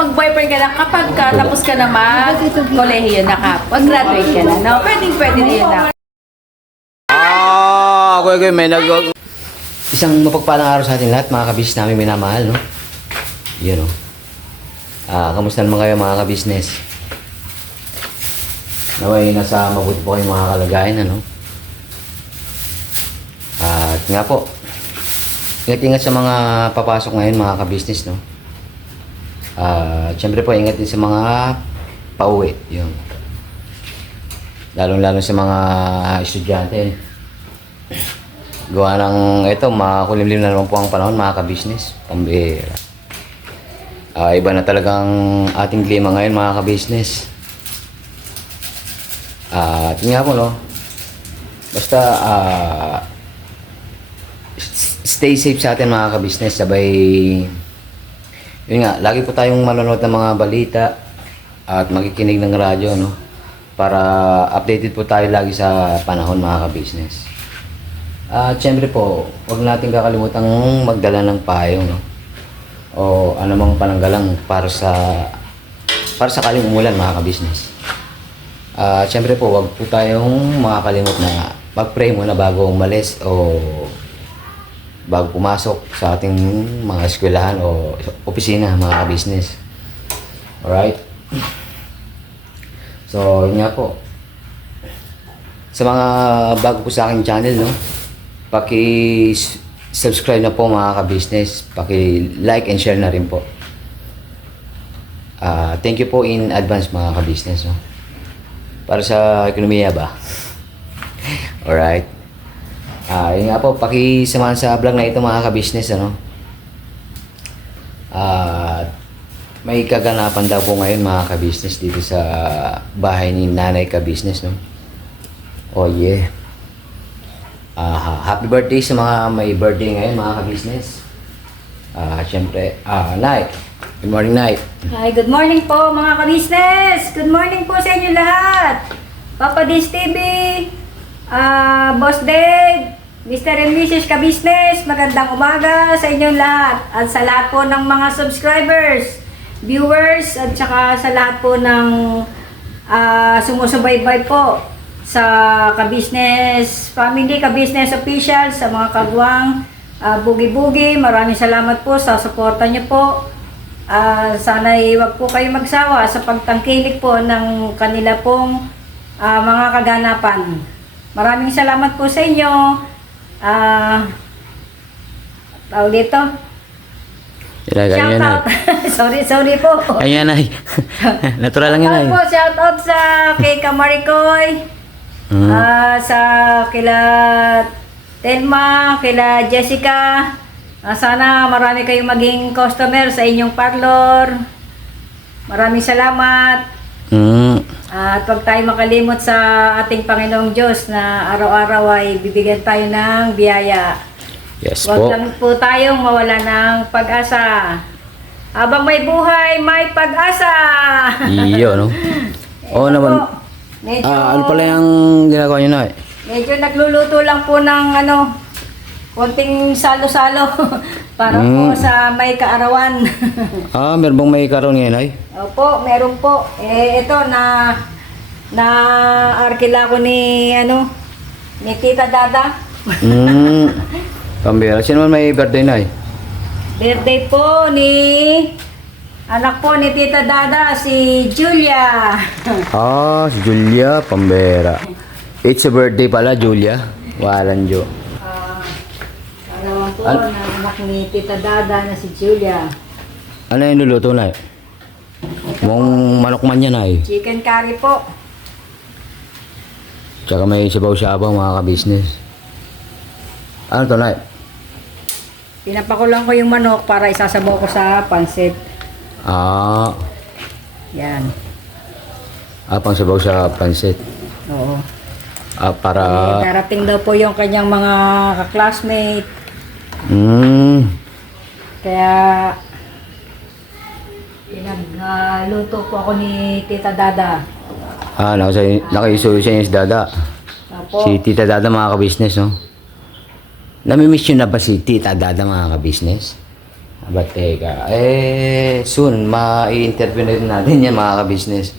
makapag-boyfriend ka na kapag tapos ka na mag-kolehiyo na ka. Pag-graduate ka na, no? Pwede na yun na. Okay, may isang mapagpalang araw sa ating lahat, mga kabis namin minamahal, no? Yun, no? Kamusta naman kayo, mga kabisnes? Naway, nasa mabuti po kayong mga kalagayan, ano? At nga po, ingat-ingat sa mga papasok ngayon, mga kabisnes, no? Siyempre po, ingat din sa mga pauwi, yun. Lalong-lalo sa mga estudyante. Gawa ng ito, makulimlim na naman po ang panahon, mga kabisnes. Pambihira. Iba na talagang ating klima ngayon, mga kabisnes. At yun nga po, no? Basta, stay safe sa atin, mga kabisnes. Sabay, yun nga, lagi po tayong manonood ng mga balita at makikinig ng radyo, no? Para updated po tayo lagi sa panahon, mga kabisnes. At syempre po, huwag natin kakalimutan magdala ng payong, no? O anumang pananggalang para sakaling umulan, mga kabisnes. Syempre po, huwag po tayong makakalimot na mag-pray muna bago umalis o bago pumasok sa ating mga eskwelahan o opisina, mga kabisnes. Alright? So, yun nga po. Sa mga bago po sa aking channel, no? Paki-subscribe na po, mga ka-business. Paki-like and share na rin po. Thank you po in advance, mga ka-business, no? Para sa ekonomiya ba? Alright. Yun nga po, paki-samahan sa vlog na ito, mga ka-business, ano? May kaganapan daw po ngayon, mga ka-business, dito sa bahay ni Nanay Ka-business, no? Oh yeah. Happy birthday sa mga may birthday ngayon, mga ka-business. Siyempre, Nay. Good morning, Nay. Hi, good morning po, mga ka-business. Good morning po sa inyo lahat. Papa Diz TV, Boss Dave, Mr. and Mrs. Ka-business, magandang umaga sa inyong lahat. At sa lahat po ng mga subscribers, viewers, at saka sa lahat po ng sumusubaybay po sa Ka-business family, Ka-business official, sa mga kagwang, bugi-bugi. Maraming salamat po sa suporta niyo po. Sana wag po kayo magsawa sa pagtangkilik po ng kanila pong mga kaganapan. Maraming salamat po sa inyo. Tawag dito. Shout out. sorry po. Ayan, Nay. Natural lang yan, Nay. Shout out sa kay Kamarikoy. Sa kila Telma, kila Jessica. Sana marami kayong maging customer sa inyong parlor. Maraming salamat. At huwag tayo makalimot sa ating Panginoong Diyos na araw-araw ay bibigyan tayo ng biyaya. Yes Huwag po. lang po tayong mawala ng pag-asa. Habang may buhay, may pag-asa. Iyo, no? Oo naman. Medyo, Ano pala yung ginagawa niyo, Nay? medyo nagluluto lang po ng konting salo-salo para po sa may kaarawan. Meron bang may karoon ngayon, Nay? Opo, meron po. Ito na arkila ko ni Tita Dada. Pambira. Sino man may birthday, Nay? Birthday po ni anak po ni Tita Dada, si Julia. Si Julia, pambera. It's a birthday pala, Julia. Walang Jo. Alam po na anak ni Tita Dada na si Julia. Ano yung luluto, Nay? Mong manok man yan, Nay. Chicken curry po. Tsaka may sabaw-sabaw, mga ka-business. Ano to, Nay? Pinapakulang ko yung manok para isasabaw ko sa pansit. Yan. Pang sabaw sa pansit. Oo. Para... Darating daw po yung kanyang mga ka-classmate. Kaya pinagluto po ako ni Tita Dada. Nakisuyo siya yung si Dada. Opo. Si Tita Dada, mga ka-business, no? Namimiss nyo na ba si Tita Dada, mga ka-business? Bateka. Soon, ma-interview na rin natin yan mga ka-business.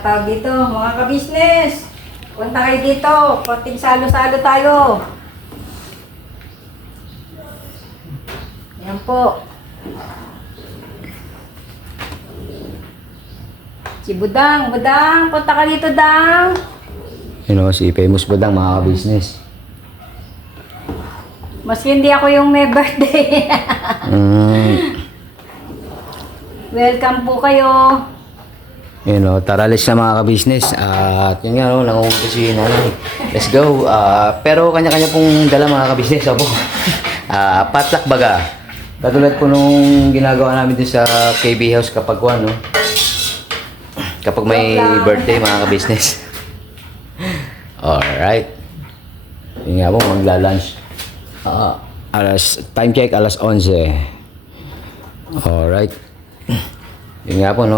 Tawag dito, mga ka-business. Punta kayo dito. Konting salo-salo tayo. Yan po. Si Budang, punta ka dito, Dang. Si Famous Budang mga ka-business. Maski hindi ako yung may birthday. Welcome po kayo. Tara let's na mga ka-business. At yun nga, nangungulit si nanay. Let's go. Pero kanya-kanya pong dala mga ka-business. Opo. Patlak baga. Katulad po nung ginagawa namin din sa KB House kapag kapag may birthday mga ka-business. Alright. Yun nga po, magla-lunch. Time check, alas 11. Alright. Yun nga po,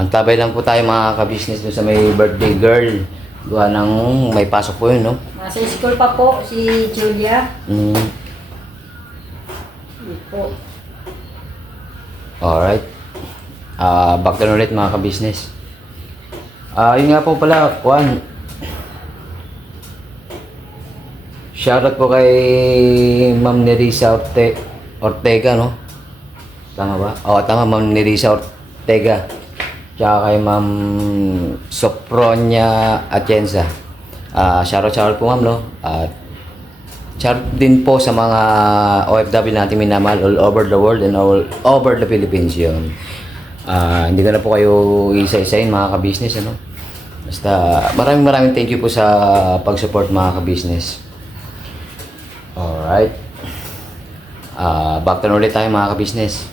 antabay lang po tayo mga ka-business dun sa may birthday girl. Gawa ng may pasok po yun, Nasa school pa po si Julia. Yun po. Alright. Back to ulit mga ka-business. Yun nga po pala, Juan. Shoutout po kay Ma'am Nerissa Ortega, Tama ba? Tama, Ma'am Nerissa Ortega. Tsaka kay Ma'am Sopronia Atienza. Shoutout po, ma'am, At shoutout din po sa mga OFW natin minamahal all over the world and all over the Philippines yun. Hindi ko na po kayo isa-isain mga ka-business, Basta maraming thank you po sa pag-support mga ka-business. Alright. Back to ulit tayo mga ka-business.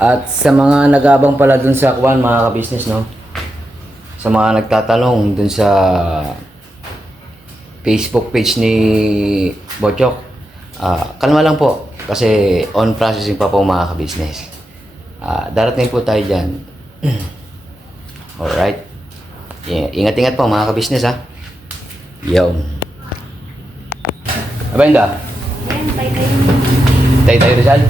At sa mga nag-abang pala dun sa Kwan mga ka-business, Sa mga nagtatanong dun sa Facebook page ni Bochok, kalma lang po kasi on processing pa po mga ka-business. Darating po tayo dyan. Alright. Ingat-ingat po mga ka-business, Yo. Abenda? Tay-tay Rizal?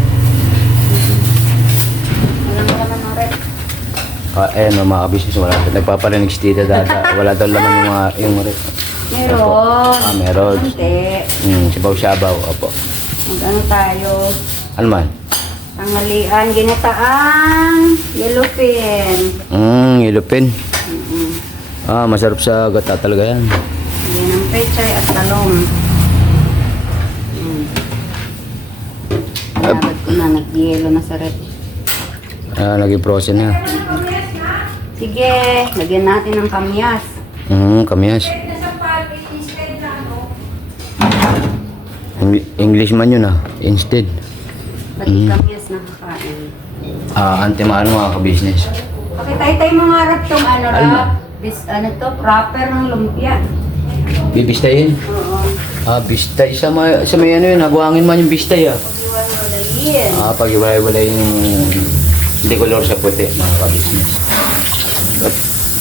Mga ka-business, wala. Nagpaparinig si Tita Dada. Wala daw laman yung rep. Meron. Meron. Hindi. Sibaw-sabaw, opo. Mag-ano tayo? Ano man? Tanghalian, ginataang yellowfin. Yellowfin. Masarap sa gata talaga yan. Yan ang pechay at talong. Nagad ko na, nag-yelo na sa rep. Naging frozen na. Sige, lagyan natin ng kamyas. Kamyas. English man yun instead. Pati kamyas na kakain. Antimaano mga ka-business. Pakitay-tay mga harap tong wrapper ng lumpia. Bibistayin? Oo. Bistay. Sa may nagwangin man yung bistay Pag-iwalay. Pag-iwalay yung hindi color sa puti mga ka-business.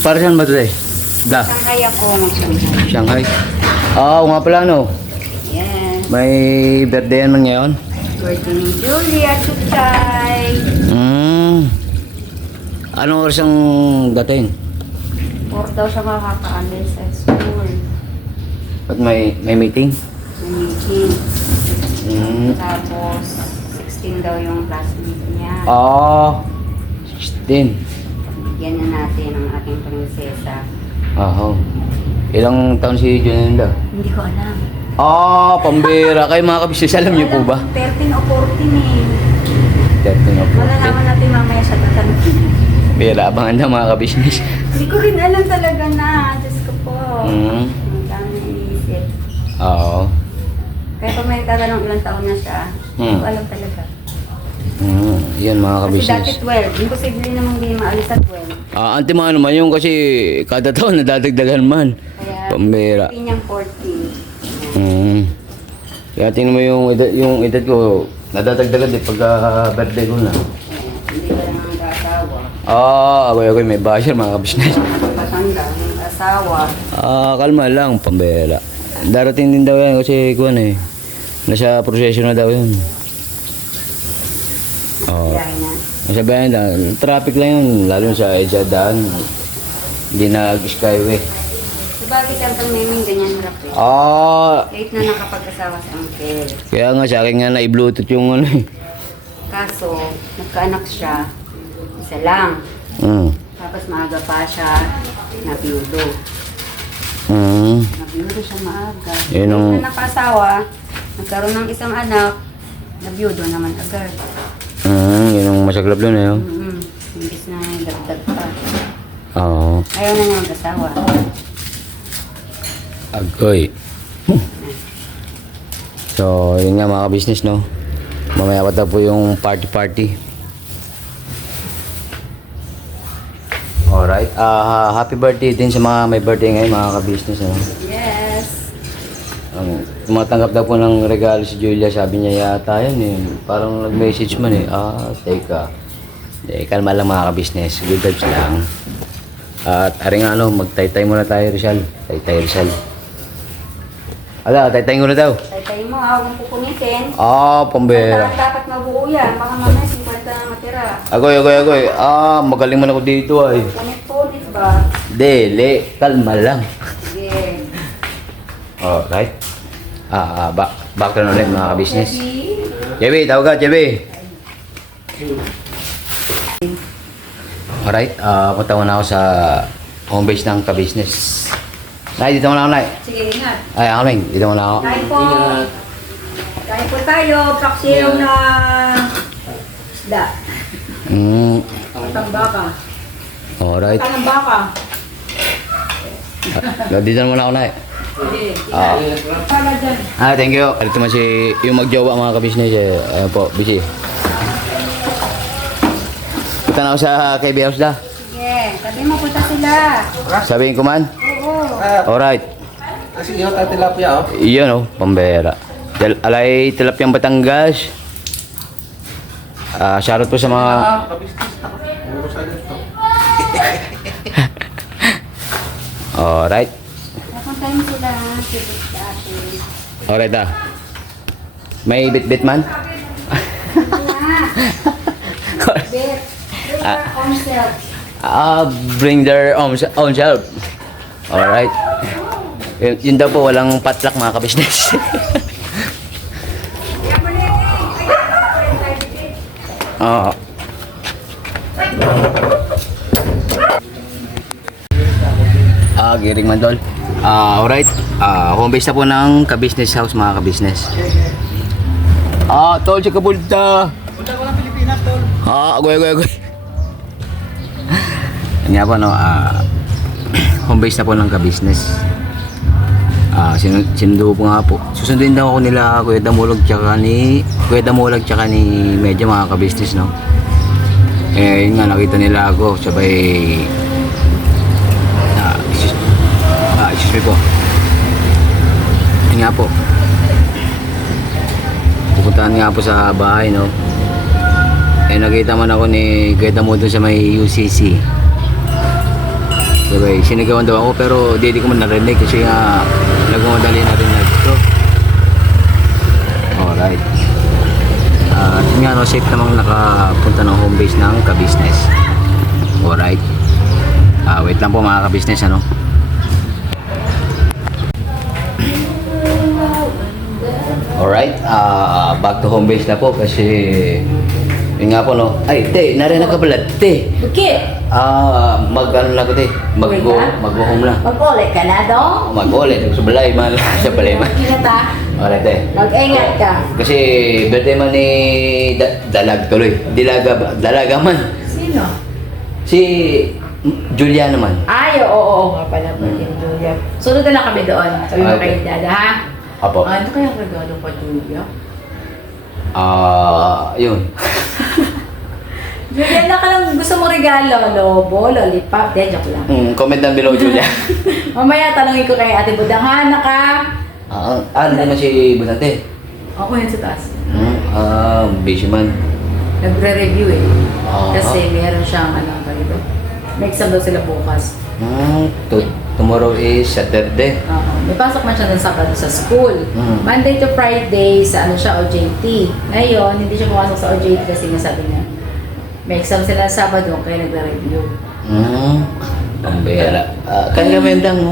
Para saan ba ito Shanghai ako mag-Shanghai. Shanghai? Nga pala Yes. May birthday man ngayon? Birthday ni Julia Chuchay. Anong oras ang dating? 4 daw siya makakaalis sa school. At may meeting? May meeting. Mm. Tapos, 16 daw yung classmate niya. 16. Bigyan na natin ang ating prinsesa. Ilang taon si Junenda? Hindi ko alam. Pambira. Kayo mga kabisnes, alam niyo po ba? 13 o 14 eh. 13 o 14. Malalaman natin mamaya sa tatanong. Bira, abangan na mga kabisnes. Hindi ko rin alam talaga na. Diyos ko po. Mm. Ang dami na iniisip. Oo. Kaya pag may tatanong ilang taon na siya, hindi ko alam talaga. Yan mga Kasi kabisnes. dati 12. Imposible namang hindi maalis sa 12. Antimano man yung kasi kada taon nadadagdagan man. Kaya, Pambira. niyang 14. Kaya tingnan mo yung edad ko, nadadagdagan din pagka birthday ko na. Hindi ka lang ang asawa. Okay, may basher mga kabisnes. Patanda ang asawa. Kalma lang, pambera. Darating din daw yan kasi kuwan Nasa proseso na daw yun. Oo. Biyahe na. Nasa bayan na, traffic lang yun, lalo sa EDSA daan. Hindi nag-skyway. So bakit ang pamiming ganyan harap eh? Late na nakapag-asawa sa uncle. Kaya nga sa akin nga na-bluetooth yung ano eh. Kaso, nagkaanak siya. Isa lang. Tapos maaga pa siya nabiyudo. Nabiyudo siya maaga. Yun ang... Late na nakasawa, nagkaroon ng isang anak, nabiyudo naman agad. Yun ang masaklap doon eh. Oh. Imbis na dagdag pa. Oo. Ayaw na niya mag-asawa. Agoy. So, yun nga mga business no. Mamaya pa po yung party. Alright. Happy birthday din sa mga may birthday ngayon mga ka-business. No? Yes. Tumatanggap daw po ng regalo si Julia. Sabi niya yata yun eh. Parang nag-message man eh. Teka. Kalma lang mga ka-business. Good vibes lang. At aring ano, magtaytay muna tayo Rizal. Taytay Rizal. Ala, taytay muna daw. Tay mo, huwag mong pupunitin. Pambera. Dapat mabuo yan. Baka mamaya 50 na matira. Agoy. Magaling man ako dito ay. Punit ba? Dele, kalma lang. Sige. Alright. Back to ulit mga ka-business. Ready? Jebi, tawag ka, Jebi. Alright, punta muna ako sa home base ng ka-business. Nay, dito muna ako, Nay. Sige, ingat. Ay, ako, Nay. Dito muna ako. Kain po. Kain po tayo. Paksiw na isda. Tambaka. Alright. Tambaka. Dito muna ako, Nay. Sige. Para dyan. Thank you. Dito man si yung magjowa mga ka-business. Ayan po, busy. Punta na ako sa KB House da. Sige. Sabi mo, punta sila. Sabihin ko man. Oo. Alright. Sige, tayo tilapia, oh. Iyon oh, pambera. Alay, tilapyang Batangas. Shoutout po sa mga... Alright. Napuntahin sila. Sibig sa atin. Alright May bit-bit man? Bet. On self. Bring their own self. Alright. Yun daw po, walang patlak mga ka-business. Giring man tol. Alright. Home base na po ng ka-business house mga ka-business. Tol, siya kabulta. Punta ko ng Pilipinas, tol. Agoy. Yan nga po no, home base na po ng ka-business. Sinundo po nga po. Susunduin daw ako nila Kuya Damulag tsaka ni Medyo mga ka-business no. Yun nga nakita nila ako sabay excuse me po. Yun nga po. Pupuntahan nga po sa bahay no. Nakita man ako ni Kuya Damulag sa may UCC. Sabay sinigawan daw ako pero di ko man narinig kasi nga nagmamadali na rin nagto. Alright. Yun nga no, safe namang nakapunta ng home base ng ka-business. Alright. Wait lang po mga ka-business ano. Alright. Back to home base na po kasi yun nga po no. Ay, te, narinig ka pala, te. Bukit. Mag-ano na ko te. Mag-home na. Mag-ulit ka na dong. Mag-ulit. Sa balay man. Sa balay man. Ingat ha. Alright te. Mag-ingat ka. Kasi birthday man ni Dalag tuloy. Dalaga man. Sino? Si Julia naman. Ay, oo nga pala po din, Julia. Sunod na lang kami doon. Sabi mo kay Dada, ha? Apo. Ano kaya regalo pa, Julia? Yun. Julia, na ka lang gusto mo regalo? Lobo, lollipop, de, joke lang. Comment down below Julia. Mamaya tanongin ko kay Ate Budang, ha? Naka? Ano naman si Bunate? Ako yun sa taas. Busy man. Nagre-review eh. Ah. Kasi meron siyang ano, ganito. May exam daw sila bukas. tomorrow is Saturday. May pasok man siya ng Sabado sa school. Mm. Monday to Friday sa ano siya, OJT. Ngayon, hindi siya pumasok sa OJT kasi nga sabi niya, may exam sila sa Sabado, kaya nagla-review. Pambera. Kaya mendang mo.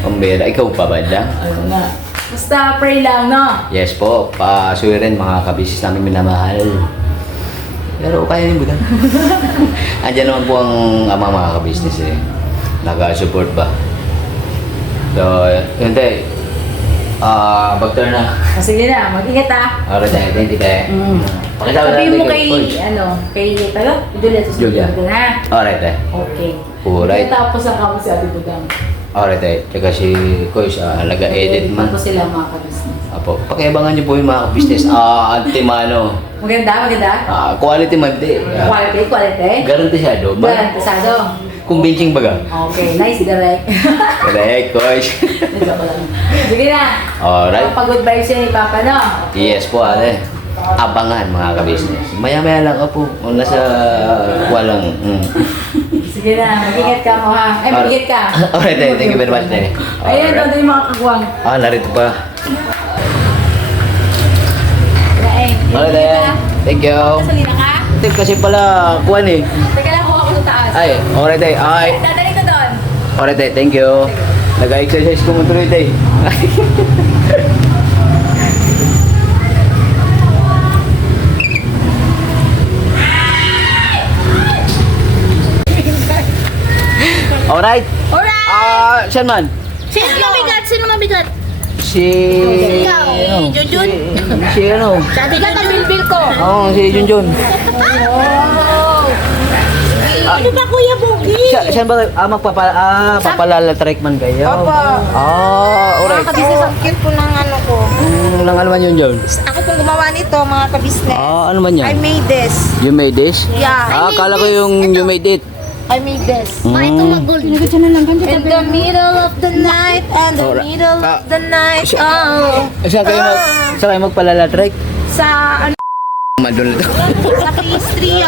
Pambera. Ikaw pa ba dang? Ano nga. Basta pray lang, no? Yes po. Pasuwirin mga kabisis namin minamahal. Pero kaya niyo ba? Andiyan naman po ang mga kabisnes eh. Nag-support ba? So, hindi. Bagter na. Sige na, mag-ingat ah. Alright, hindi tayo. Pakita ko Sabihin mo natin kay, Coach. kay tayo, Julia, sa Julia. susunod na. Alright eh. Okay. Alright. Tapos ang kamo si Ate Budang. Alright eh. Tsaka si Coach, laga-edit man. Tapos sila mga ka-business. Apo, pakiabangan niyo po yung mga business. Antimano. Maganda, maganda. Quality man di. Quality. Garantisado ba? Garantisado. Convincing baga. Okay, nice, direct. Correct, Coach. Joke lang. Sige na. Alright. Pag-good vibes yan ni Papa, no? Yes po, ate. Abangan mga ka-business. Maya-maya lang po. Kung nasa walang. Sige na, mag-ingat ka mo ha. Ay, mag-ingat ka. Alright, thank you very much. Ayan, Alright. doon yung mga kagwang. Narito pa. Kain. Alright, ate. Thank you. Salina ka? Tip kasi pala, kuwan eh. Teka lang, kuha ko sa taas. Ay, alright, ate. Ay. Dadali ko doon. Alright, ate. Thank you. Nag-exercise ko mo tuloy, ate. Alright. Alright! Saan man? Sino mabigat? Sino mabigat? Si... Ikaw, ano? Junjun. Si ano? Sabi ka na bilbil ko. Oo, si Junjun. Ano ba Kuya Bugi? Saan ba? Papalala-trek man kayo? Opo. Alright. Mga kabisnes, ang cute po ng ano ko. Nang ano man yun, Jun? Ako pong gumawa nito, mga kabisnes. Ano man I yan? made this. You made this? Yeah. Akala ko yung you made it. I made this. Ito mag-gold. In the middle of the night, and the middle of the night, oh. Saan kayo magpalala-trek? Sa, ano, Madul to. sa pastry,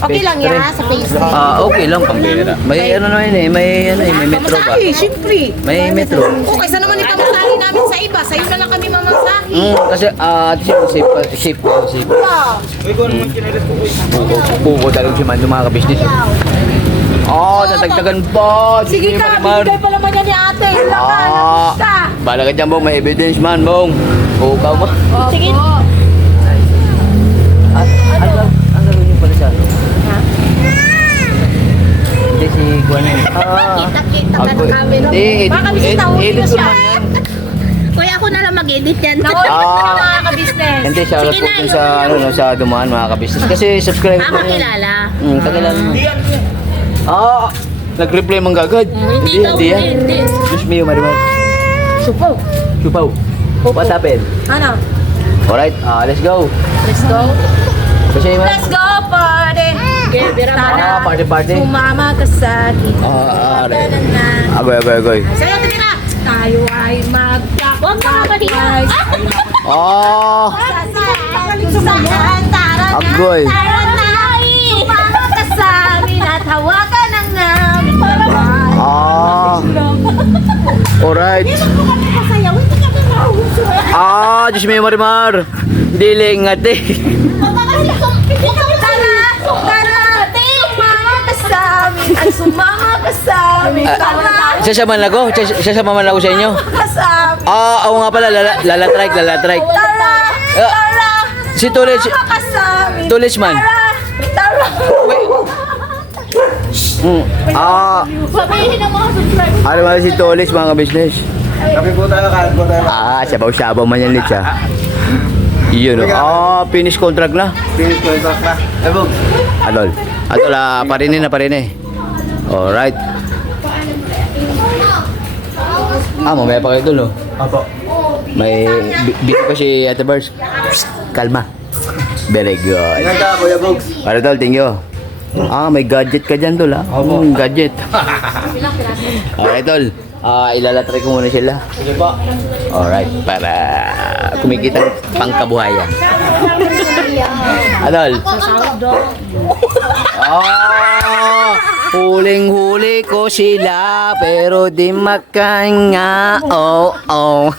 Okay lang Pastry. yan, sa pastry. Okay lang, pambira. May ano naman eh, may metro ba? Pamasahe, syempre. May metro. O kaysa naman ipamasahe namin sa iba, sa'yo na lang kami mamasahe. Kasi, safe. Wow. Buko talagang si Mando mga ka-business. Natagtagan pa. Sige ka, binigay pa naman yan ni ate. Lakan, ka. Bala ka dyan, Bong. May evidence man, Bong. Bukaw mo. Sige. Ang gagawin niyo pala sa ano? Hindi si Guanin. Kita-kita ka na kami. Baka bisita ko edit ko siya. naman yan. Kuya, ako na lang mag-edit yan. Ah. ka-business. Hindi, shout out Sige po na, dun sa, sa dumaan mga ka-business. Kasi subscribe ko yan. kakilala. Kakilala mo. Nag-reply mong gagad. Hindi daw, yan. hindi. Diyos mio, Marimar. Supo. Chupaw. What's happened? Ano? Alright, let's go. Let's go. Kasi man. Let's go, party. Tara. Party. Sumama ka sa akin. Alright. Na. Agoy. Sa'yo, tumira. Tayo ay magkakapagpag. Saan, tara na. Agoy. Tara na. Sumama ka sa amin at hawakan ang aming kamay. Alright. Diyos mio, Marimar. Diling ate. Sumama ka sa amin. Sasama man ako? Sasama man ako sa inyo? Kasama. Oo nga pala, lalatrike. Tara. Si Tulis, Kasama. Tulis man. Tara. Wait. Sabihin ang mga subscribers. Ano ba si Tulis mga business? Kape po tayo, kain po tayo. Sabaw-sabaw man yan siya. Yun finish contract na. Finish ko ito na. Bong. Adol, parine. Alright. Mamaya pa kayo dun, Apo. May bito pa si Ate Bars. Kalma. Very good. Ilan ka, Kuya Bong? Para tol, thank you. May gadget ka dyan tol gadget. Alright tol. Ilalatry ko muna sila. Sige po. Alright, para kumikita ng pangkabuhayan. Adol. Huling-huli ko sila, pero di makahinga. Oh, oh.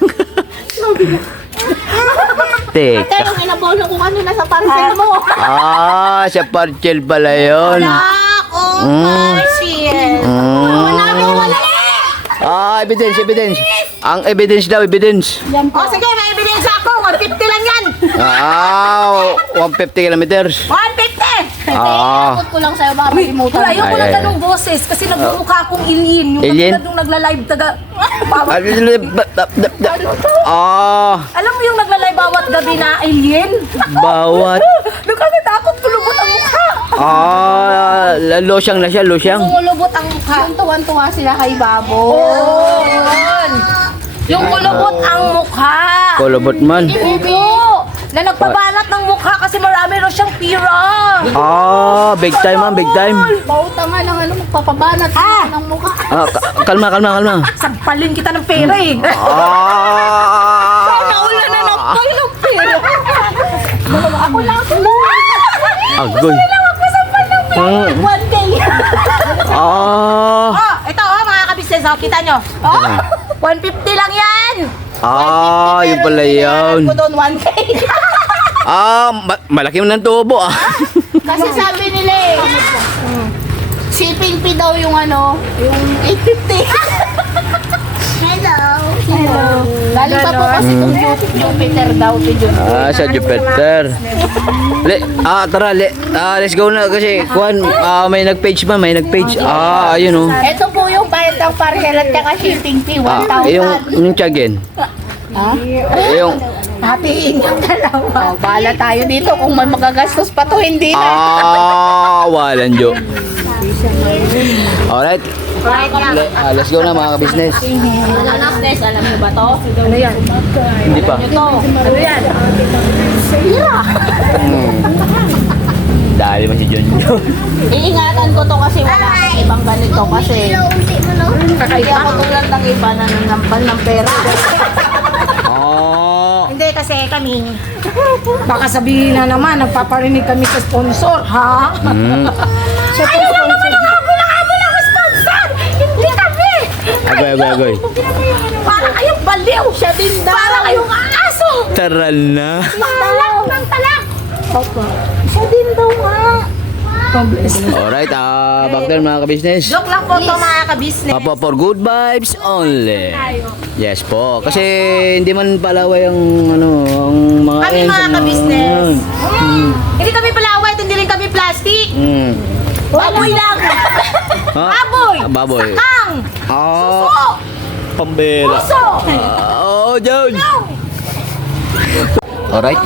Teka. Yung inabono ko kanina sa parcel mo. Ah, sa parcel pala yun. Ako, Mm. parcel. Mm. Wala. Ah, evidence. Ang evidence daw, evidence. O sige, may evidence ako. 150 lang yan. Ah, 150 kilometers. 150. Ah. Abot ko lang sa'yo, baka malimutan. Wala, ayoko Ay, ng ay, ganong boses kasi nagmumukha akong alien. Yung Alien? katulad nung nagla-live taga... Alam mo yung nagla-live bawat gabi na alien? Bawat. Nakakatakot, kulubot ang mukha. Losyang na siya, losyang. Kulubot ang mukha. Yung tuwan-tuwa sila kay Babo. Oo, yun. Yung kulubot ang mukha. Kulubot man. Oo, na nagpabanat ng mukha kasi marami raw siyang pira. Ah, big time man, big time. Bauta nga lang ano, magpapabanat ng mukha. Ah, kalma. Sampalin kita ng pera eh. Ah. Naula na ng pera. Ako lang. Agoy. Ako sampal ng pera. One day. Ah. Oh, ito mga kabisnes, kita nyo. Oh, 150 lang yan. Ah, yun pala yun. Ko doon 1K. Ah, malaki mo ng tubo ah. Kasi sabi nila eh, shipping fee daw yung ano, yung 850. Hello. Galing pa po kasi kung Jupiter daw si Jupiter. Ah, sa Jupiter. Tara, let's go na kasi may nag-page pa, may nag-page. Ah, ayun oh. Ito po yung bayad ng parcel at saka shipping fee, 1,000. Yung tiyagin. Ha? Yung Hatiin yung dalawa. Oh, bahala tayo dito kung may magagastos pa to, hindi na. walang joke. Alright. Let's go na mga ka-business. Business, alam niyo ba to? Ano yan? Hindi pa. Ito. Ano yan? Dali mo si John. Iingatan ko to kasi wala akong ibang ganito kasi hindi ako tulad ng iba na nanambal ng pera. Oh. Hindi kasi kami, baka sabihin na naman, nagpaparinig kami sa sponsor, ha? So, ayaw naman ako ng sponsor! Hindi kami! Agoy. Parang kayong baliw! Siya din daw. Parang kayong aso! Tara na. Talak! Opo. Siya din daw nga. Alright, back there mga ka-business. Joke lang po to mga kabisnes. Apo, for good vibes only. Yes po. Kasi hindi man palaway ang mga Kami ends, mga ano. kabisnes. Hindi kami palaway, hindi rin kami plastic. Mm. Baboy lang! Ha? Baboy! Baboy. Sakang! Ah, pambera. Puso! Oh, John. Alright,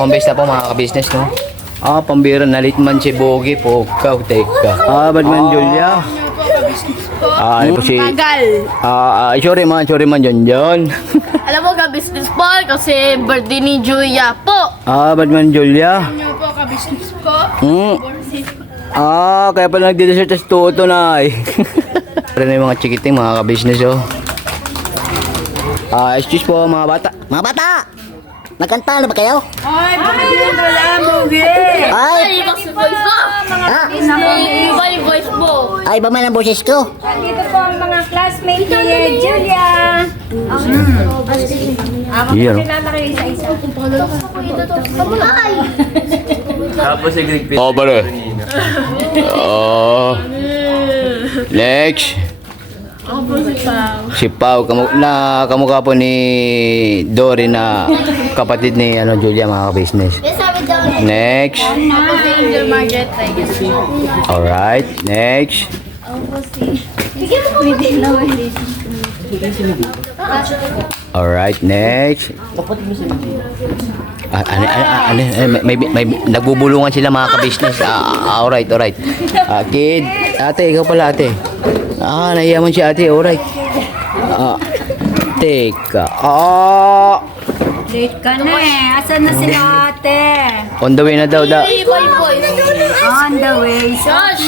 home base na po mga ka-business, no? Pambira na late man si Bogie po. Teka. Badman Julia. Ano po si... Tagal. Sorry man, John. Alam mo ka-business po kasi birthday ni Julia po. Badman Julia. Ano po ka-business po? Kaya pala nagdi-dessert sa tuto na eh. Para na yung mga chikiting, mga ka-business, oh. Excuse po, mga bata. Mga bata! Nagkanta na ba kayo? Ay, bakit wala mo, Ay, iba si voice mo. Ha? Iba yung voice mo. Ay, ba man ang boses ko? Dito po ang mga classmates ni Julia. Yan, oh. Kilala kayo isa-isa. Tapos si Greg Oh, pare. Next. Si Pao, kamukha po ni Dory na kapatid ni Julia, mga ka-business. Next. Ako si Angel Margaret. Alright, next. Alright, next. May nagbubulungan sila mga ka-business. Alright. Kid, ate, ikaw pala ate. Nahiyaman si ate, alright. Teka. Late ka na eh. Asan na sila ate? On the way na daw. Iba yung voice. On the way. Josh!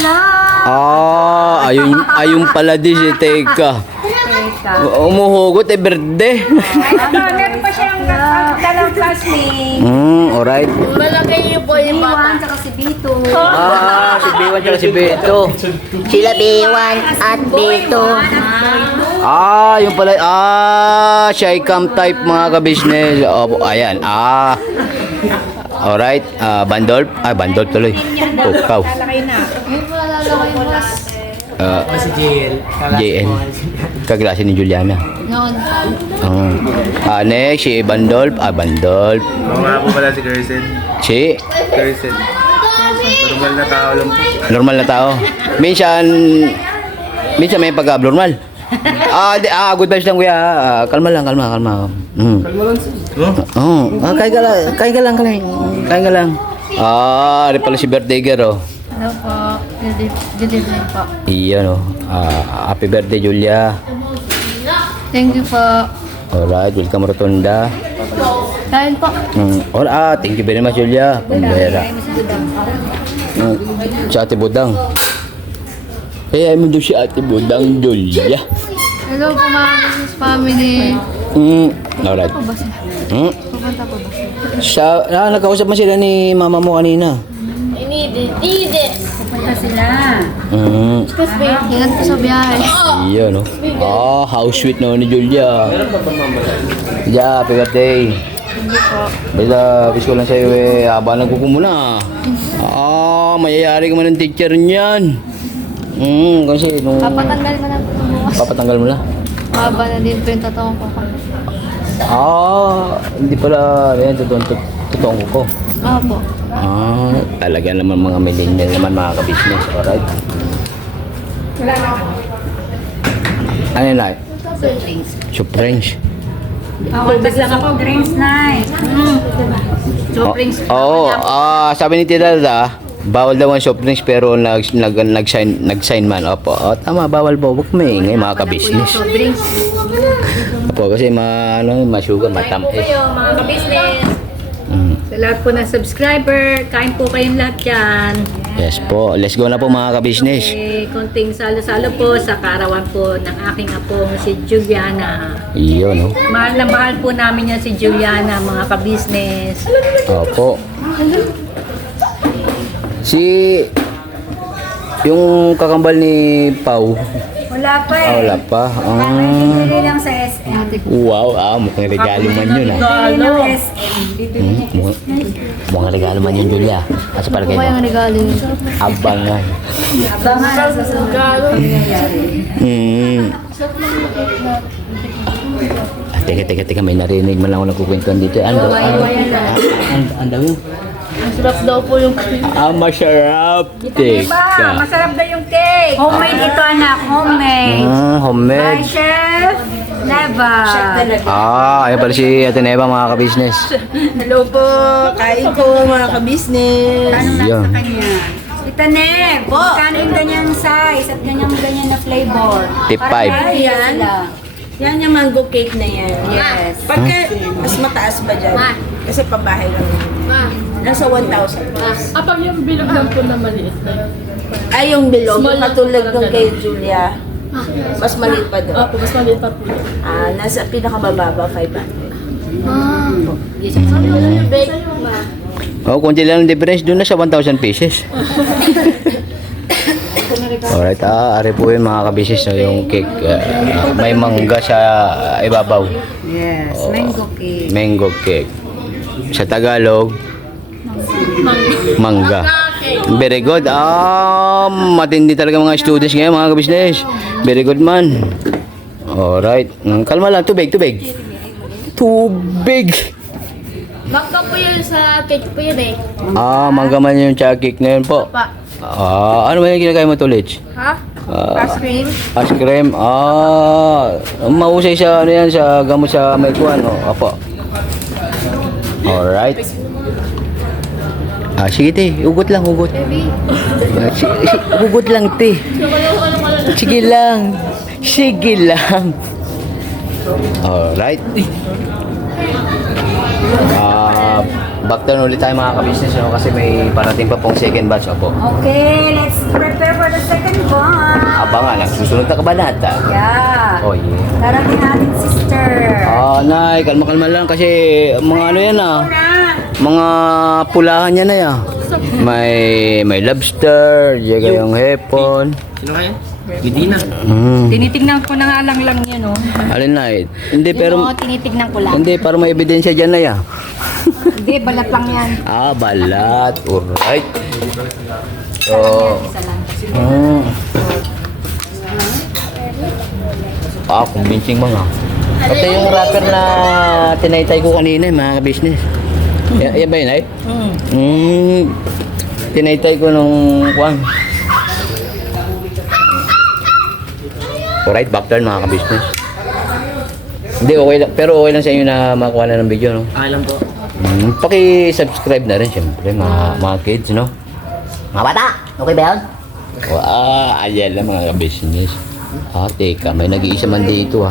Ayun pala din si Teka. Umuhugot, birthday. Meron pa siyang dalawang classmate. Alright. Malaki niyo po yung Iwan, bata. saka si Bito. Si B1 tsaka si B2. Sila B1 at B2. Yung pala. Shycam type mga ka-business. Ayan. Alright. Bandolp. Bandolp tuloy. Tukaw. Ayun pala lalaki mo. Si JL. JN. Kaklase ni Juliana. Noon. Next, si Bandolp. Bandolp. Oo nga po pala si Gerson. Si Gerson. Normal na tao lang po. normal na tao. Minsan may pag-abnormal. Good vibes lang kuya. Kalma lang. Kain ka lang. Ari pala si birthday girl. Hello po. Good evening po. Iyan happy birthday Julia. Thank you po. Alright, welcome Rotunda. Kain po. Thank you very much Julia. Pambera. Si Ate Budang. Kaya mo doon si Ate Budang Julia. Hello po mga business family. Alright. Ba siya? Pupunta po ba? Nagkausap mo sila ni mama mo kanina. I need it. Punta sila. Ingat po sa biyahe. Iyan how sweet na ni Julia. Ja, happy birthday. Basta, wish ko lang sa'yo habang nagkukumo na. Mayayari ka man ng teacher niyan. Kasi nung... Papatanggal mo na po ng bukas. Papatanggal mo na? Haba na din po yung tatawang ko. Hindi pala, yan, totoong ko. Opo. Talaga naman mga millennial naman mga ka-business. Alright. Ano yun like? Supreme. Always lang ako, drinks night. So, drinks. Sabi ni Tita Dada, bawal daw ang soft drinks pero nag-sign man. Opo, tama, bawal po. Huwag maingay mga ka-business. So, drinks. Opo, kasi masugar, matamis. Mga ka-business. Sa lahat po ng subscriber, kain po kayong lahat yan. Yes po, let's go na po mga ka-business. Konting salo-salo po sa kaarawan po ng aking apong si Juliana. Iyon, Mahal na mahal po namin yan si Juliana, mga ka-business. Opo. Yung kakambal ni Pau. Wala pa Wala pa. Bibili lang sa SM. Wow, mukhang regalo man yun Bibili ng SM. Mukhang regalo man yun, Julia. Asa para Ano ba yung regalo niyo? Abangan. Abangan sa susunod. Teka, may narinig man lang ako nagkukwentuhan dito. Ano daw yun? Masarap daw po yung cream. Masarap. Teka. Masarap daw yung cake. Homemade ito anak, homemade. By Homemade. Chef Neva. Ayan pala si Ate Neva mga ka-business. Hello po, kain po mga ka-business. Anong Yan. nasa kanya? Tita Nev, kano yung ganyang size at ganyan na flavor? Tip Para 5. kaya Ayan. sila. Yan yung mango cake na yan. Yes. Pagka mas mataas pa dyan, kasi pabahay lang yan. Nasa 1,000. Apag yung bilog lang po na maliit na. Ay, yung bilog, yung katulad ng kay Julia. Mas maliit pa doon. Opo, mas maliit pa po. Nasa pinakamababa, 500. Bake. Kunti lang ang difference doon na sa 1,000 pieces. Alright, ari po yun mga ka-business. Yung cake, may mangga sa ibabaw. Yes, mango cake. Mango cake. Sa Tagalog, mangga. Very good. Matindi talaga mga students ngayon, mga ka-business. Very good man. Alright. Kalma lang. Tubig. Mangga po yun sa cake po yun eh. Mangga man yung tsaka cake ngayon po. Pa. Ano ba yung ginagaya mo tulit? Ha? Ice cream. Ice cream. Mahusay sa yan, sa gamot sa may kuwan. Apo. Alright. Sige te, ugot lang. Ugot lang te. Sige lang. Alright. back down ulit tayo mga ka-business, no? Kasi may parating pa pong second batch. Opo. Okay, let's prepare for the second one. Abangan ang susunod na kabanata. Yeah. Oh, yeah. Darating natin, sister. Nay, kalma-kalma lang kasi mga ano yan Na. mga pulahan yan na yan. May lobster, diyan yung hepon. Sino kaya? Medina. Tinitignan ko na nga lang yun, no? Alin na Hindi, pero... tinitignan ko lang. Hindi, para may ebidensya dyan na yan. Hindi, balat lang yan. Balat. Alright. So... convincing mga. Ito yung wrapper na tinaytay ko kanina, mga ka-business. Yan ba yun, ay? Tinaytay ko nung kwan. Alright, back turn mga ka-business. Hindi, okay lang. Pero okay lang sa inyo na makakuha na ng video, no? Alam po. Paki-subscribe na rin, syempre, mga kids, no? Mga bata, okay ba yun? Ayan lang mga ka-business. Teka, may nag-iisa man dito,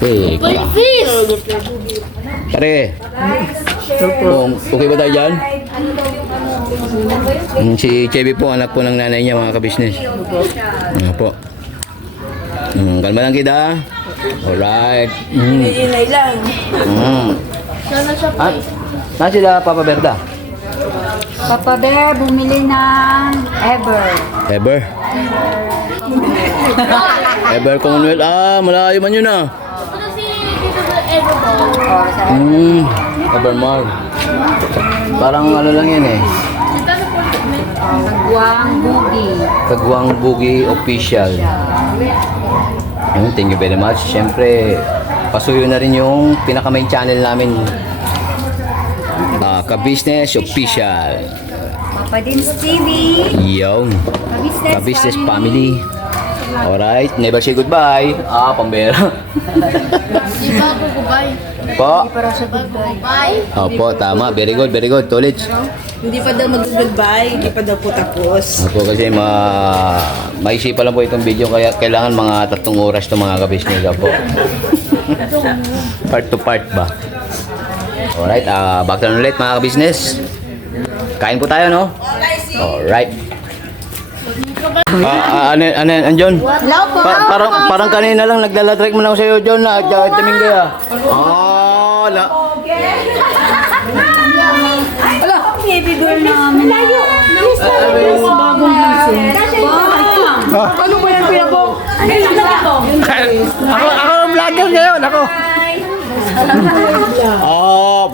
Teka. Pare. Okay ba tayo dyan? Si Chevy po, anak po ng nanay niya, mga ka-business. Ano po? Kalma lang kita. Alright. Inay lang. Nasa sila Papa Berta? Papa Bear, bumili ng Ever. Ever? Ever Commonwealth. Malayo man yun Evermore. Parang ano lang yan Kagwang Bugi. Kagwang Bugi Official. Thank you very much. Siyempre, pasuyo na rin yung pinaka-main channel namin. Ka-Business Official. Papa Dins TV. Yung Ka-Business Family. Alright, never say goodbye. Pambera. Di ba ako goodbye? Po. Goodbye. Opo, tama. Very good, very good. Tulit. Hindi pa daw mag-goodbye, hindi pa daw po tapos. Opo, kasi maisipan lang po itong video, kaya kailangan mga 3 oras itong mga ka-business po. Part to part ba? Alright, back to ulit mga ka-business. Kain po tayo, no? Alright. John? Hello po. Parang kanina lang nagdala-track mo na ako sa'yo, John, na taming kaya. La. Baby girl namin. Bagong gising. Ano ba yung pinako? Ako ang vlogger ngayon, ako.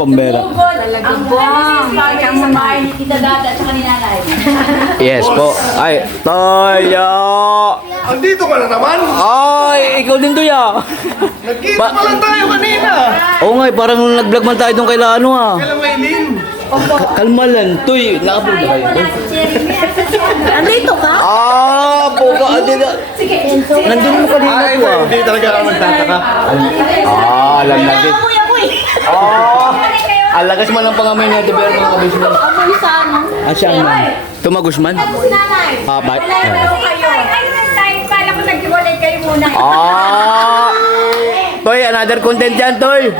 Pambera. Ang buwang. Ang mamay ni Tita Dada at saka ni Nanay. Yes po. Ay, Toyo! Andito ka na naman! Ay, ikaw din to ya. Nagkita pa lang tayo kanina! Oo nga, parang nag-vlog man tayo doon kay Lano Kailan may Lin? Kalma lang, Toy. Naka-vlog na kayo. Andito ka? Poga. Nandun mo kanina to Hindi talaga ako magtataka. alam na din. Alagas man ang pangamay niya, di ba yung mga kabis mo? Ako sa ano? Siya man. Tumagos man? Bye. Kala ko naghiwalay kayo muna. Toy, another content yan, Toy.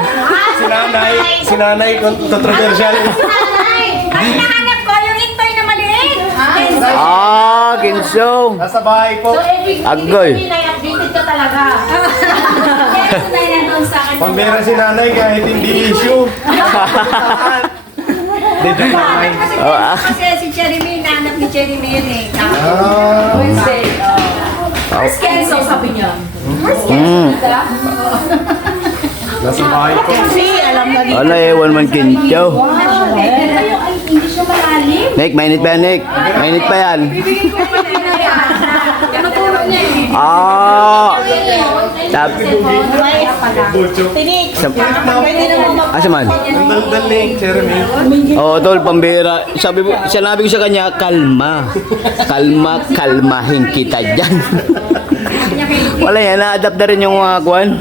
Si nanay, controversial. Ay, nahanap ko yung intoy na maliit. Ginso. Nasa bahay po. Agoy. Updated ka talaga. Kaya tunay na doon sa akin. Pambera si nanay kahit hindi issue. Dito nanay. Kasi si Cherry May, nahanap ni Cherry May yun eh. Wednesday. First cancel, sabi niya. Nasa bahay po. Kasi alam na din. Wala ewan man kincho. Ay, hindi siya malalim. Nick, mainit pa yan, Nick. Mainit pa yan. Natulog niya eh. Sabi. Tinik. Asa man? Ang daldal ni Jeremy. Tol, pambira. Sinabi ko sa kanya, kalma. Kalmahin kita dyan. Wala yan, na-adapt na rin yung mga kuwan.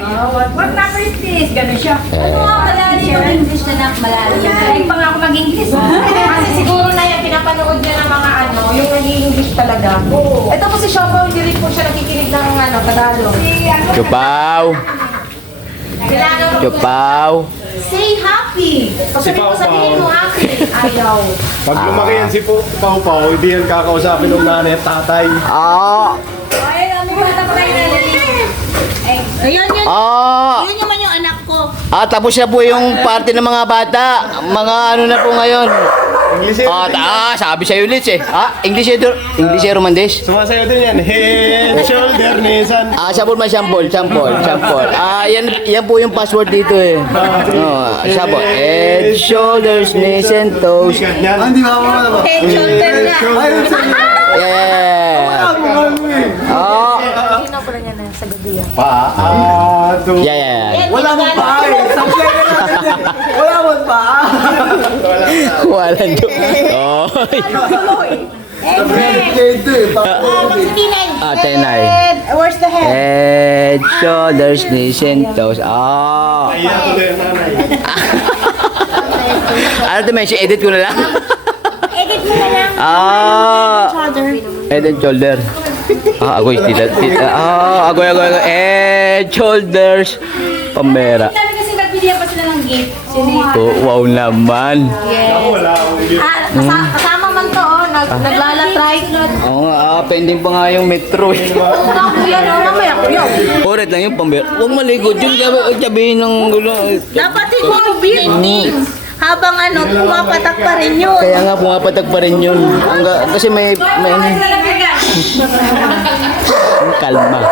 What number is this? Ganun siya. Ano nga malalim? English na malalim. Ay, pa nga ako mag-English. Kasi siguro na yan, pinapanood niya ng mga ano, yung nag-English talaga. Ito po si Shopo, hindi rin po siya nakikinig ng ano, Tagalog. Chupaw. Kailangan Chupaw. Say happy. Pag Si Pao sabihin mo Pao. happy. Ayaw. Pag lumaki yan si Pao Pao, hindi yan kakausapin ng nanay at tatay. Ayun, yun. Ah, Yun naman yung anak ko. tapos na po yung party ng mga bata. Mga ano na po ngayon. English Sabi sa'yo ulit eh. English Romandes. Sumasayo din yan. Head, shoulder, nisan. Sample. Yan po yung password dito eh. Sample. Head, shoulders, knees and toes. Ganyan. Head, shoulder na. Yeah. Yeah. Wala mong paa eh. Subscribe ka natin eh. Wala mong paa. Wala doon. Ito eh. Magsitinay. Tenay. Where's the head? Head, shoulders, knees and toes. Kaya ko din nanay. Ano ito, Messi? Edit ko na lang. Edit mo na lang. Shoulder. Head and shoulder. Agoy, agoy. Head, shoulders, pambera. Sabi kasi nagbigyan pa sila ng gift. Wow naman. Ako wala akong gift. Kasama man to, naglalatry. Oo nga, pending pa nga yung metro eh. Yan, mamaya ko yun. Oret lang yung pambera. Huwag malikot yung sabihin ng gulo. Dapat yung building. Habang pumapatak pa rin yun. Kaya nga pumapatag pa rin yun. Kasi may kalma.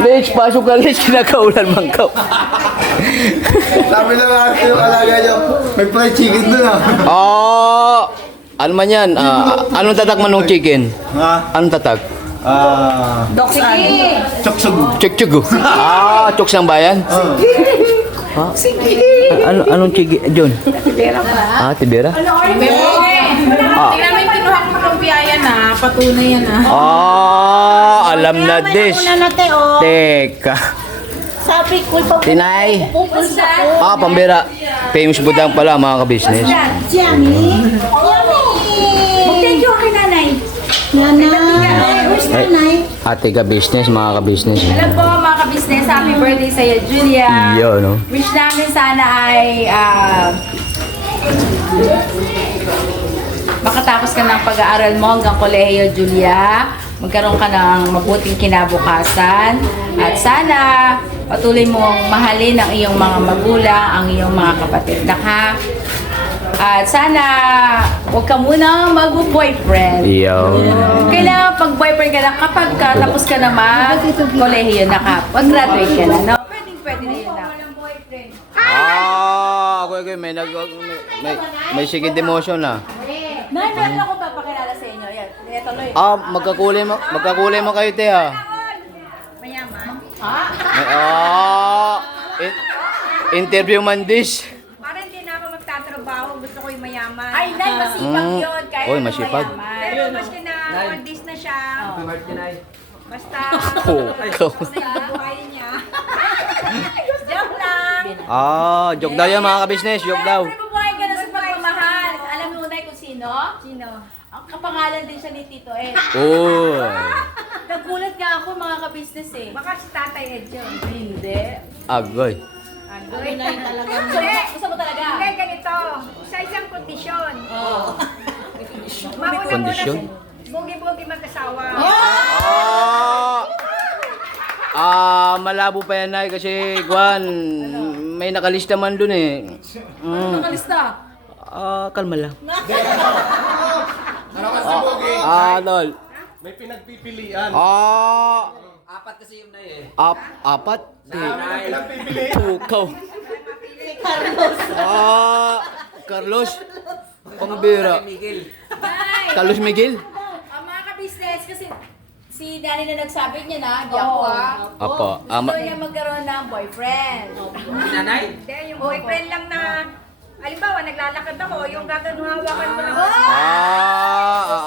Let's pasok ka, let's kinakaulan man ka. Sabi na nga yung alaga nyo, may fried chicken dun ah. Ano man yan? Anong tatak man ng chicken? Ha? Anong tatak? Choksog. Chuk-chuk. Chuks ng bayan? Anong chicken? John? Tibera. Tibera? Tingnan mo yung kinuha ko ng biyaya na, patunay yan Alam na this. Una natin, Teka. Sabi ko, Tinay. pupunta ko. Pambira. Famous budang pala mga ka-business. Yummy. Thank you kay nanay. Nanay. Where's nanay? Ate ka-business, mga ka-business. Alam po mga ka-business, happy birthday sa'yo, Julia. Iyo, no? Wish namin sana ay makatapos ka ng pag-aaral mo hanggang kolehiyo, Julia. Magkaroon ka ng mabuting kinabukasan. At sana patuloy mong mahalin ang iyong mga magulang, ang iyong mga kapatid na ka. At sana huwag ka muna mag-boyfriend. Iyo. Kailangan pag-boyfriend ka na kapag tapos ka na mag-kolehiyo na ka. Pag-graduate ka na, no? Pwede na yun na. Okay, may second demotion na. Meron ako papakilala sa inyo. Yan, tuloy. Magkakulay mo kayo, te, ha? Mayaman. Interview man this. Parang hindi na ako magtatrabaho. Gusto ko yung mayaman. Ay, Nay, masipag yun. Kahit Oy, na masipag. mayaman. Pero maski na ordis na siya. Basta buhay niya. Joke lang. Joke daw yan, mga ka-business. Joke daw. Siyempre, bubuhay ka na sa pagmamahal. Alam mo, Nay, kung sino? Sino? Ang kapangalan din siya ni Tito Ed. Uy. Nagulat nga ako, mga ka-business eh. Baka si Tatay Ed yun. Hindi. Agoy. Gusto mo talaga? Hindi, ganito. Sa isang kondisyon. Mauna Kondisyon? muna bugi-bugi mag-asawa. Malabo pa yan, Nay, kasi, Juan, may nakalista man dun eh. Nakalista. Kalma lang. Tol. May pinagpipilian. Apat kasi yung Nay eh. Apat? Pinagpipilian. Pukaw. Carlos. Pambira. Carlos Miguel. Ang mga ka-business, kasi si Danny na nagsabi niya na, di ako Apo. Gusto niya magkaroon ng boyfriend. Hindi, yung boyfriend lang na, halimbawa, naglalakad ako, yung gagawin hawakan mo lang.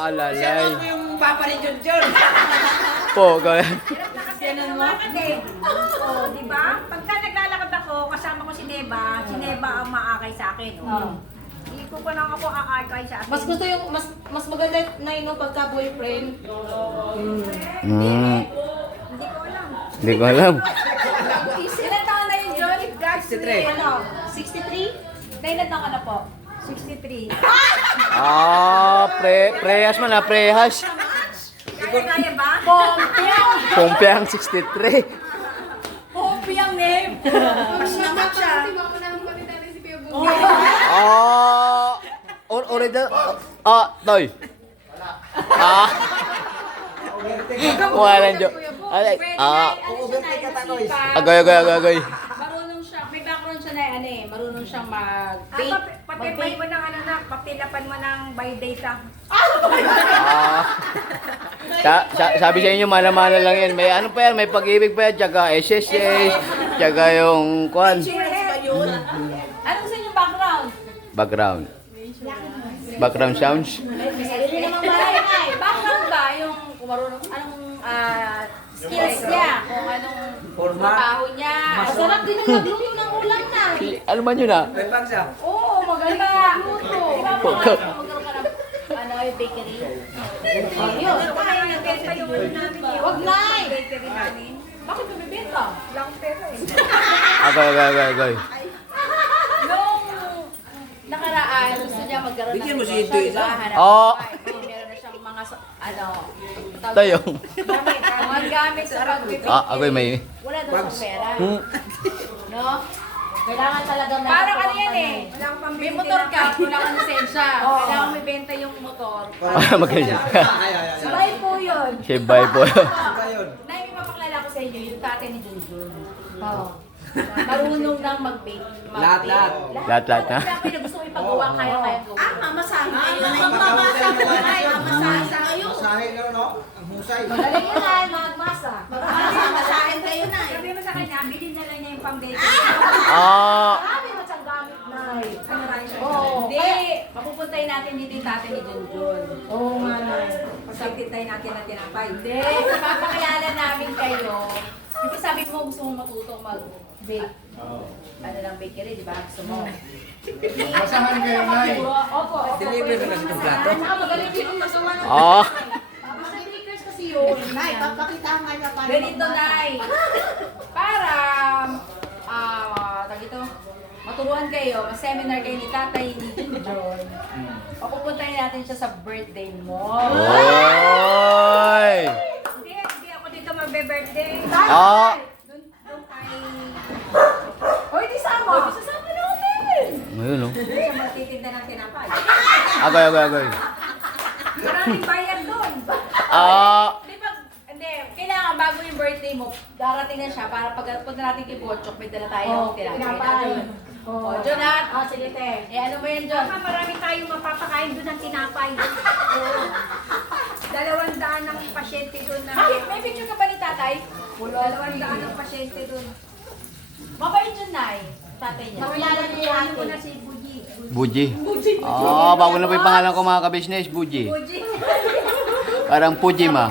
Alalay. Yung papa ni Junjun. Po, kaya. Kasi lumakad eh. Oo, di ba? Pagka naglalakad ako, kasama ko si Neba ang maakay sa akin. Hindi ko pa lang ako aakay sa akin. Mas gusto yung, mas maganda na yun pagka boyfriend. Hindi ko alam. Hindi ko alam. Ilan taon na yun, John? 63. Ano? 63? Nailan ka na po? 63. Prehas man na, prehas. Kaya ba? Pompiang 63. Pompiang name! Masyamak siya. Orida. Toy. Wala nyo. Agoy. Marunong siya, may background siya na ano eh, marunong siyang mag-bake. Papipay mo ng ano na, papilapan mo ng by data. Sabi sa inyo, mana-mana lang yan. May ano pa yan, may pag-ibig pa yan, tsaka SSS, tsaka yung kwan. Anong sa inyong background? Background sounds. Background ba yung kung marunong, anong skills niya, kung anong trabaho niya. Masarap din yung magluto ng ulam na. Ano man yun ah? May pagsa. Oo, maganda. Luto. Di ba magkaroon ka ng yung bakery? Yun. Ano kaya yung benta yung ano namin eh. Wag na eh. Bakery namin. Bakit bumibenta? Wala akong pera eh. Agoy. Nung nakaraan, gusto niya magkaroon Bigyan mo si negosyo, Ito di ba? isa. Hanap Oo. buhay. Meron na siyang mga, Tayong. mga gamit sa pagbibigay. Agoy may. Wala daw siyang pera. Hmm. No? Kailangan talaga may Parang ano yan eh. Wala akong May pambili motor ka, wala kang lisensya. Kailangan may benta yung motor. Magaling. Sabay po yun. Sibay po. Ngayon. Nay, may mapakilala ko sa inyo, yung tatay ni Junjun. Oo. Marunong nang mag-bake. Lahat. Lahat na. Kaya gusto ko ipagawa, kaya gawin. Mamasahe kayo. Mamasahe kayo. Masahe lang, no? Ang husay. Magaling yun ay magmasa. Mamasahe kayo na. Sabi mo sa kanya, bilhin na lang niya yung pang-bakery. Marami mo siyang gamit na. Ano tayo siya? Oo. Hindi. Mapupuntahin natin dito yung tatay ni Junjun. Oo nga na. Pagkakitay natin ang tinapay. Hindi. Papakilala namin kayo. Kasi sabi mo, gusto mo matutong mag-bake. Ano lang bakery, di ba? Gusto mo. Masahan kayo, Nay. Opo. Deliver na kasi itong plato. Magaling din yung magawa ng basta bakers kasi yun. Nay, papakita nga niya paano Ganito, Nay. Para, tag ito, maturuan kayo, seminar kayo ni Tatay ni Junjun. Papupuntahin natin siya sa birthday mo. Oy! Hindi ako dito magbe-birthday. Doon tayo. Hoy, di sama! Sasama natin! Ngayon no. Doon siya magtitinda ng tinapay. Agoy. Maraming bayad doon. Di ba, hindi, kailangan bago yung birthday mo, darating na siya para pagpunta natin kay Bochok, may dala tayo tinapay. Oh, John ha? sige te. Ano mo yan, John? Baka marami tayong mapapakain doon ng tinapay. 200 ang pasyente doon na. Bakit? May picture ka ba ni Tatay? 200 ang pasyente doon. Mabait yun, Nay. Tatay niya. Makilala niya Ano ko ate. na si Buji. Buji. Bago na po yung pangalan ko mga ka-business, Buji. Buji. Parang Pujima.